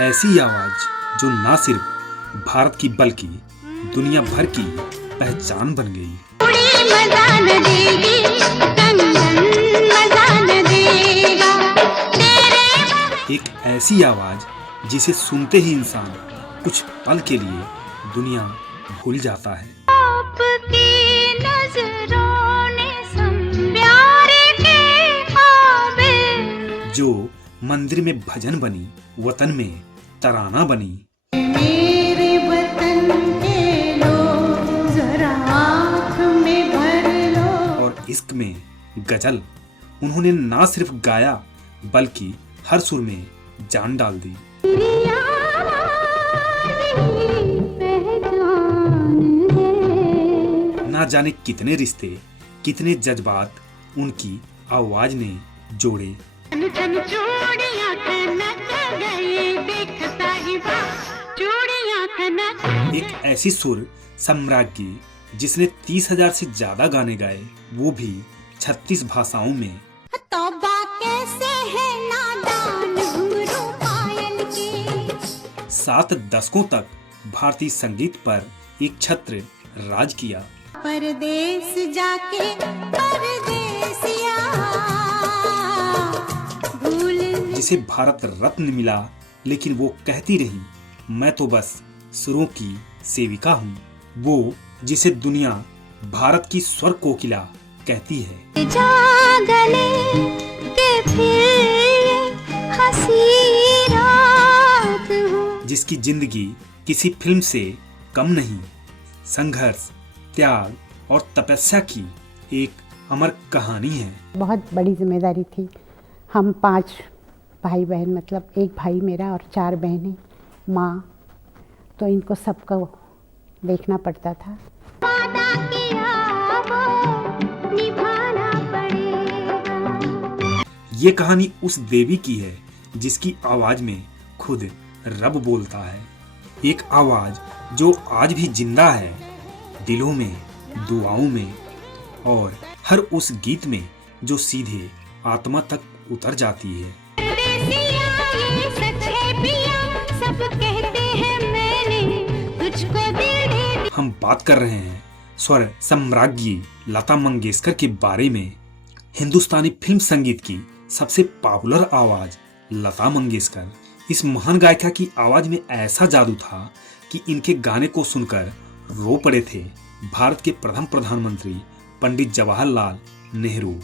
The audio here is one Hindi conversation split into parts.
ऐसी आवाज जो ना सिर्फ भारत की बल्कि दुनिया भर की पहचान बन गई। एक ऐसी आवाज जिसे सुनते ही इंसान कुछ पल के लिए दुनिया भूल जाता है। जो मंदिर में भजन बनी, वतन में तराना बनी। मेरे वतन के लोग जरा आँख में भर लो। और इश्क में गजल उन्होंने ना सिर्फ गाया बल्कि हर सुर में जान डाल दी। ना जाने कितने रिश्ते, कितने जज्बात उनकी आवाज ने जोड़े। एक ऐसी सुर सम्राज्ञी जिसने 30,000 से ज्यादा गाने गाए, वो भी 36 भाषाओं में। तौबा कैसे है नादान घुंघरू पायल की। 7 दशकों तक भारतीय संगीत पर एक छत्र राज किया। परदेस जाके परदेसिया भूल। जिसे भारत रत्न मिला, लेकिन वो कहती रही, मैं तो बस सुरों की सेविका हूँ। वो जिसे दुनिया भारत की स्वर कोकिला कहती है। जागले के फिर हंसी रात हो। जिसकी जिंदगी किसी फिल्म से कम नहीं, संघर्ष, त्याग और तपस्या की एक अमर कहानी है। बहुत बड़ी जिम्मेदारी थी। हम 5 भाई बहन, मतलब एक भाई मेरा और 4 बहनें, माँ, तो इनको सबको देखना पड़ता था। वादा किया वो निभाना पड़ेगा। ये कहानी उस देवी की है जिसकी आवाज में खुद रब बोलता है। एक आवाज जो आज भी जिंदा है, दिलों में, दुआओं में और हर उस गीत में जो सीधे आत्मा तक उतर जाती है। ये सच है पिया, सब कहते हैं मैंने तुझको दिल दे दिया। हम बात कर रहे हैं स्वर सम्राज्ञी लता मंगेशकर के बारे में। हिंदुस्तानी फिल्म संगीत की सबसे पॉपुलर आवाज लता मंगेशकर। इस महान गायिका की आवाज में ऐसा जादू था कि इनके गाने को सुनकर रो पड़े थे भारत के प्रथम प्रधानमंत्री पंडित जवाहरलाल नेहरू।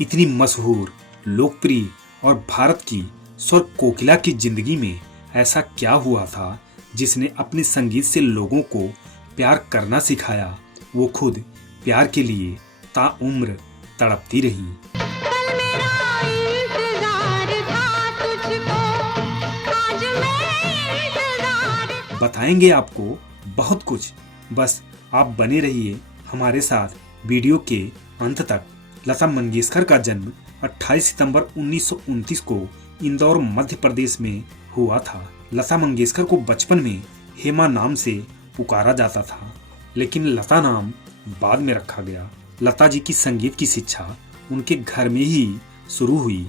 इतनी मशहूर, लोकप्रिय और भारत की स्वर कोकिला की जिंदगी में ऐसा क्या हुआ था जिसने अपने संगीत से लोगों को प्यार करना सिखाया। वो खुद प्यार के लिए ताउम्र तड़पती रही। कल मेरा इंतजार था तुझको, आज मैं इंतजार। बताएंगे आपको बहुत कुछ, बस आप बने रहिए हमारे साथ वीडियो के अंत तक। लता मंगेशकर का जन्म 28 सितंबर 1929 को इंदौर मध्य प्रदेश में हुआ था। लता मंगेशकर को बचपन में हेमा नाम से पुकारा जाता था, लेकिन लता नाम बाद में रखा गया। लता जी की संगीत की शिक्षा उनके घर में ही शुरू हुई।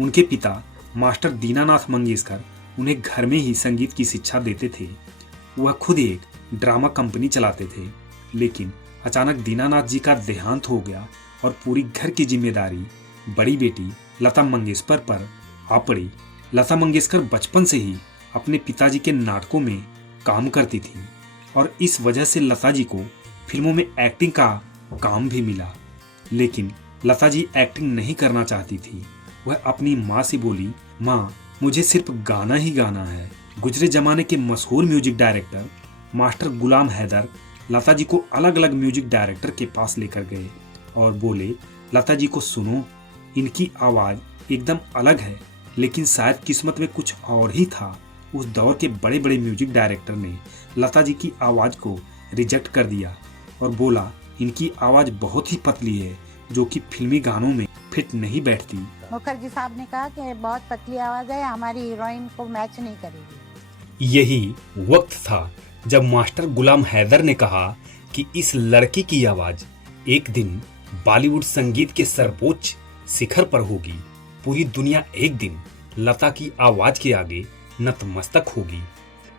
उनके पिता मास्टर दीनानाथ मंगेशकर उन्हें घर में ही संगीत की शिक्षा देते थे। वह खुद एक ड्रामा कंपनी चलाते थे, लेकिन अचानक दीनानाथ जी का देहांत हो गया और पूरी घर की जिम्मेदारी बड़ी बेटी लता मंगेशकर पर आ पड़ी। लता मंगेशकर बचपन से ही अपने पिताजी के नाटकों में काम करती थी और इस वजह से लता जी को फिल्मों में एक्टिंग का काम भी मिला। लेकिन लता जी एक्टिंग नहीं करना चाहती थी। वह अपनी माँ से बोली, माँ, मुझे सिर्फ गाना ही गाना है। गुजरे जमाने के मशहूर म्यूजिक डायरेक्टर मास्टर गुलाम हैदर लता जी को अलग अलग म्यूजिक डायरेक्टर के पास लेकर गए और बोले, लता जी को सुनो, इनकी आवाज एकदम अलग है। लेकिन शायद किस्मत में कुछ और ही था। उस दौर के बड़े बड़े म्यूजिक डायरेक्टर ने लता जी की आवाज को रिजेक्ट कर दिया और बोला, इनकी आवाज बहुत ही पतली है, जो कि फिल्मी गानों में फिट नहीं बैठती। मुखर्जी साहब ने कहा कि बहुत पतली आवाज है, हमारी हीरोइन को मैच नहीं करेगी। यही वक्त था जब मास्टर गुलाम हैदर ने कहा कि इस लड़की की आवाज एक दिन बॉलीवुड संगीत के सर्वोच्च शिखर पर होगी। पूरी दुनिया एक दिन लता की आवाज के आगे नतमस्तक होगी।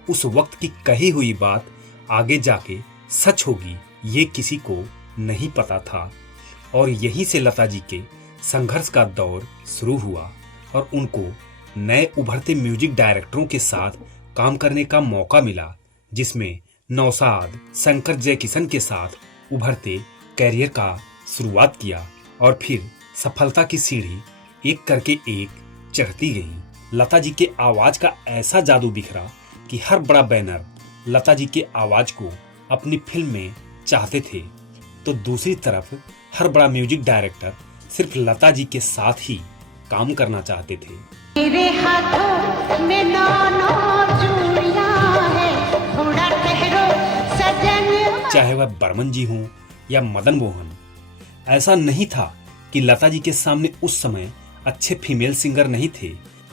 उस वक्त की कही हुई बात आगे जाके सच होगी ये किसी को नहीं पता था। और यहीं से लता जी के संघर्ष का दौर शुरू हुआ और उनको नए उभरते म्यूजिक डायरेक्टरों के साथ काम करने का मौका मिला, जिसमें नौशाद शंकर जयकिशन के साथ उभरते कैरियर का शुरुआत किया और फिर सफलता की सीढ़ी एक करके एक चढ़ती गई। लता जी के आवाज का ऐसा जादू बिखरा कि हर बड़ा बैनर लता जी के आवाज को अपनी फिल्म में चाहते थे, तो दूसरी तरफ हर बड़ा म्यूजिक डायरेक्टर सिर्फ लता जी के साथ ही काम करना चाहते थे। मेरे हाथों में नौ चूड़ियां हैं, थोड़ा ठहरो सजन। चाहे वह बर्मन जी हों या मदन मोहन, ऐसा नहीं था कि लता जी के सामने उस समय अच्छे फीमेल सिंगर नहीं थे,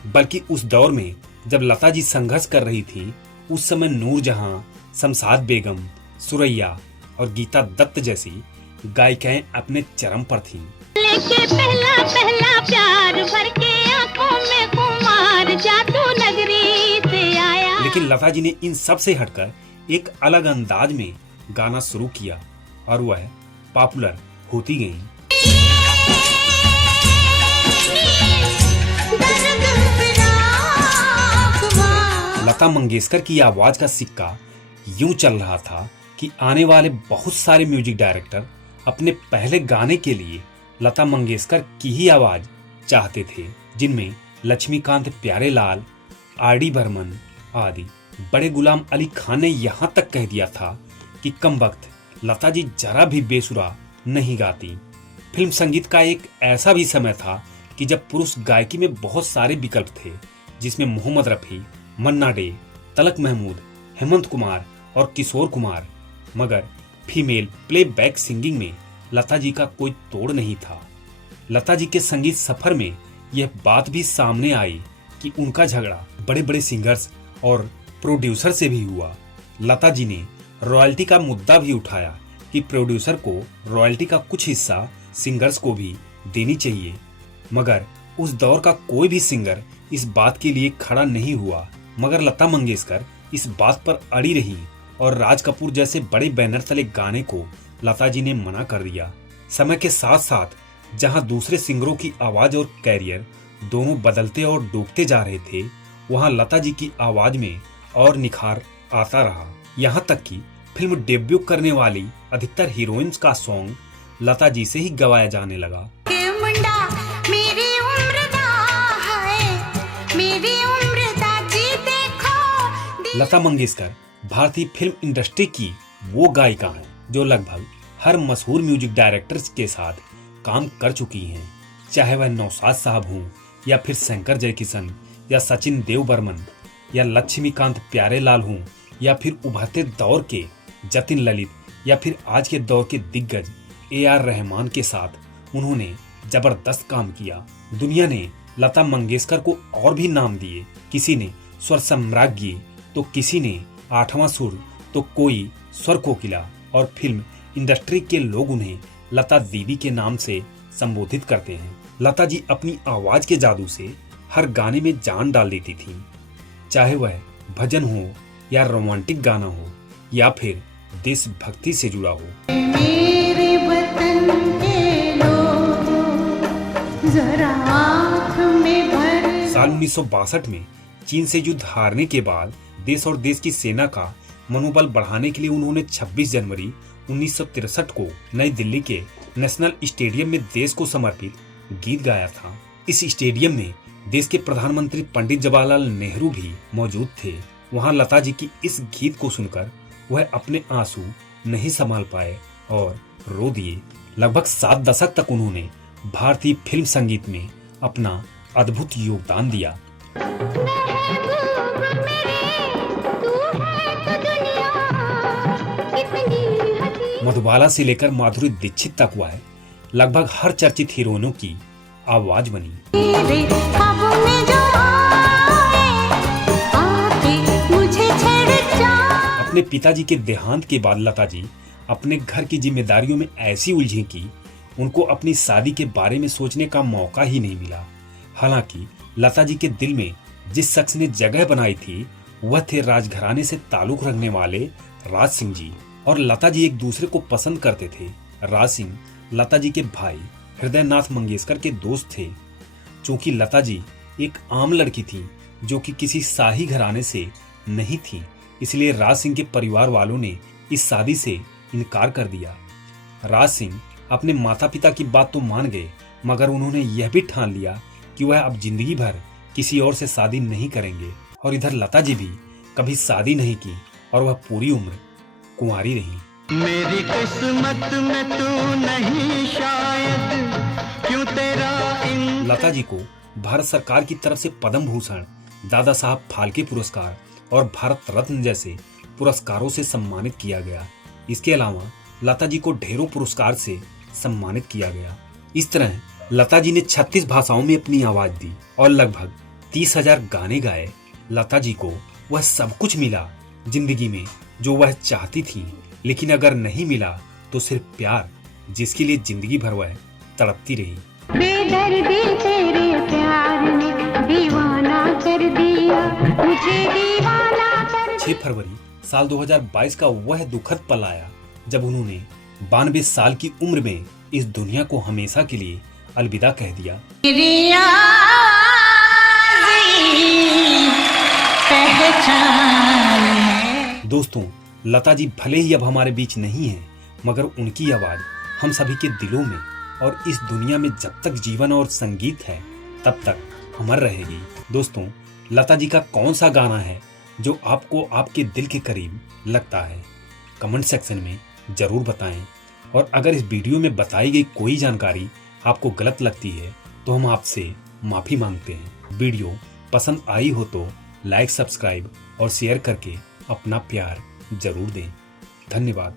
बल्कि उस दौर में जब लता जी संघर्ष कर रही थी, उस समय नूरजहां, शमशाद बेगम, सुरैया और गीता दत्त जैसी गायिकाएं अपने चरम पर थीं। लेके पहला पहला प्यार भर के आंखों में कुमार जादू नगरी से आया। लेकिन लता जी ने इन सब से हटकर एक अलग अंदाज में गाना शुरू किया और वह पॉपुलर होती गईं। लता मंगेशकर की आवाज का सिक्का यूं चल रहा था कि आने वाले बहुत सारे म्यूजिक डायरेक्टर अपने पहले गाने के लिए लता मंगेशकर की ही आवाज चाहते थे, जिनमें लक्ष्मीकांत प्यारेलाल, आर.डी. बर्मन आदि। बड़े गुलाम अली खान ने यहाँ तक कह दिया था कि कम वक्त लता जी जरा भी बेसुरा नहीं गाती। फिल्म संगीत का एक ऐसा भी समय था कि जब पुरुष गायकी में बहुत सारे विकल्प थे, जिसमें मोहम्मद रफी, मन्ना डे, तलक महमूद, हेमंत कुमार और किशोर कुमार, मगर फीमेल प्लेबैक सिंगिंग में लता जी का कोई तोड़ नहीं था। लता जी के संगीत सफर में यह बात भी सामने आई कि उनका झगड़ा बड़े बड़े सिंगर्स और प्रोड्यूसर से भी हुआ। लता जी ने रॉयल्टी का मुद्दा भी उठाया कि प्रोड्यूसर को रॉयल्टी का कुछ हिस्सा सिंगर्स को भी देनी चाहिए, मगर उस दौर का कोई भी सिंगर इस बात के लिए खड़ा नहीं हुआ। मगर लता मंगेशकर इस बात पर अड़ी रही और राज कपूर जैसे बड़े बैनर तले गाने को लता जी ने मना कर दिया। समय के साथ साथ जहां दूसरे सिंगरों की आवाज और कैरियर दोनों बदलते और डूबते जा रहे थे, वहां लता जी की आवाज में और निखार आता रहा। यहां तक कि फिल्म डेब्यू करने वाली अधिकतर हीरोइंस का सॉन्ग लता जी से ही गवाया जाने लगा। लता मंगेशकर भारतीय फिल्म इंडस्ट्री की वो गायिका हैं जो लगभग हर मशहूर म्यूजिक डायरेक्टर्स के साथ काम कर चुकी हैं, चाहे वह नौशाद साहब हों या फिर शंकर जयकिशन या सचिन देव बर्मन या लक्ष्मीकांत प्यारेलाल हों या फिर उभरते दौर के जतिन ललित या फिर आज के दौर के दिग्गज A.R. रहमान के साथ उन्होंने जबरदस्त काम किया। दुनिया ने लता मंगेशकर को और भी नाम दिए, किसी ने स्वर सम्राज्ञी तो किसी ने आठवां सुर तो कोई स्वर कोकिला, और फिल्म इंडस्ट्री के लोग उन्हें लता दीदी के नाम से संबोधित करते हैं। लता जी अपनी आवाज के जादू से हर गाने में जान डाल देती थी, चाहे वह भजन हो या रोमांटिक गाना हो या फिर देशभक्ति से जुड़ा हो। मेरे वतन के लोगों, जरा आँख में भर। साल 1962 में चीन से युद्ध हारने के बाद देश और देश की सेना का मनोबल बढ़ाने के लिए उन्होंने 26 जनवरी 1963 को नई दिल्ली के नेशनल स्टेडियम में देश को समर्पित गीत गाया था। इस स्टेडियम में देश के प्रधानमंत्री पंडित जवाहरलाल नेहरू भी मौजूद थे। वहां लता जी की इस गीत को सुनकर वह अपने आंसू नहीं संभाल पाए और रो दिए। लगभग 7 दशक तक उन्होंने भारतीय फिल्म संगीत में अपना अद्भुत योगदान दिया। मधुबाला से लेकर माधुरी दीक्षित तक वह लगभग हर चर्चित हीरोइनों की आवाज बनी। अपने पिताजी के देहांत के बाद लता जी अपने घर की जिम्मेदारियों में ऐसी उलझी कि उनको अपनी शादी के बारे में सोचने का मौका ही नहीं मिला। हालांकि लता जी के दिल में जिस शख्स ने जगह बनाई थी वह थे राजघराने से ताल्लुक रखने वाले राज सिंह जी। और लता जी एक दूसरे को पसंद करते थे। राज सिंह लता जी के भाई हृदयनाथ मंगेशकर के दोस्त थे। चूंकि लता जी एक आम लड़की थी जो कि किसी शाही घराने से नहीं थी, इसलिए राज सिंह के परिवार वालों ने इस शादी से इनकार कर दिया। राज सिंह अपने माता पिता की बात तो मान गए, मगर उन्होंने यह भी ठान लिया कि वह अब जिंदगी भर किसी और से शादी नहीं करेंगे। और इधर लता जी भी कभी शादी नहीं की और वह पूरी उम्र कुंवारी रही। मेरी किस्मत में तू नहीं शायद, क्यों तेरा लता जी को भारत सरकार की तरफ से पद्म भूषण, दादा साहब फाल्के पुरस्कार और भारत रत्न जैसे पुरस्कारों से सम्मानित किया गया। इसके अलावा लता जी को ढेरों पुरस्कार से सम्मानित किया गया। इस तरह लता जी ने 36 भाषाओं में अपनी आवाज दी और लगभग 30,000 गाने गाए। लता जी को वह सब कुछ मिला जिंदगी में जो वह चाहती थी, लेकिन अगर नहीं मिला तो सिर्फ प्यार, जिसके लिए जिंदगी भर वह तड़पती रही। बेदर्दी तेरे प्यार ने दीवाना कर दिया, मुझे दीवाना कर 6 फरवरी साल 2022 का वह दुखद पल आया जब उन्होंने 92 साल की उम्र में इस दुनिया को हमेशा के लिए अलविदा कह दिया। दोस्तों, लता जी भले ही अब हमारे बीच नहीं है, मगर उनकी आवाज हम सभी के दिलों में और इस दुनिया में जब तक जीवन और संगीत है तब तक अमर रहेगी। दोस्तों, लता जी का कौन सा गाना है जो आपको आपके दिल के करीब लगता है, कमेंट सेक्शन में जरूर बताएं। और अगर इस वीडियो में बताई गई कोई जानकारी आपको गलत लगती है तो हम आपसे माफी मांगते हैं। वीडियो पसंद आई हो तो लाइक, सब्सक्राइब और शेयर करके अपना प्यार जरूर दें। धन्यवाद।